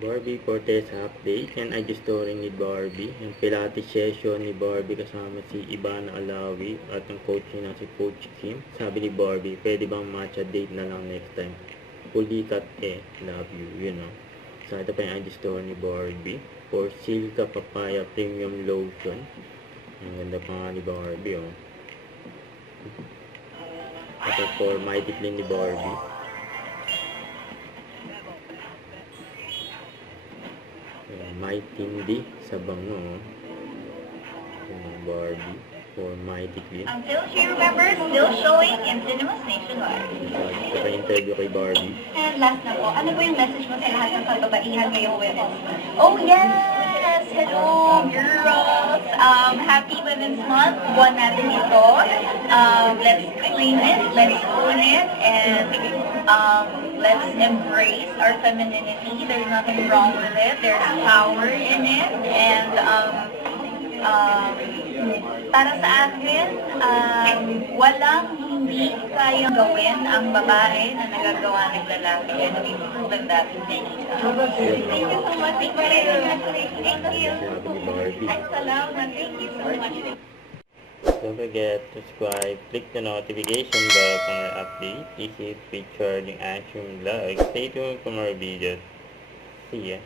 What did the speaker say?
Barbie Cortez update. Yan ay story ni Barbie. Yung Pilates session ni Barbie kasama si Ivana Alawi at ang coach niya si Coach Kim. Sabi ni Barbie, pwede bang matcha date na lang next time? Pulikat love you, you know. So ito pa yung story ni Barbie. For Silka Papaya Premium Lotion. Ang ganda pa nga ni Barbie, oh. Ito for Mighty Clean ni Barbie. Mighty Hindi sa bango. Barbie for Mighty Clean. Until she remembers, still showing in cinemas nationwide. Naka-interview kay Barbie. And last na po, ano po yung message mo sa lahat ng kababaihan ngayong Women's Month? Oh yes! Hello, girls! Happy Women's Month. Buwan natin ito. Let's claim it, let's own it, and let's embrace our femininity. There's nothing wrong with it. There's power in it. And para sa akin, walang hindi kayang gawin ang babae na nagagawa ng lalaki. And we've proven that many times. Thank you so much. Thank you. Ay, salamat. Thank you so much. Don't forget to subscribe, click the notification bell for more updates. This is featured in Action Vlog. Stay tuned for more videos. See ya.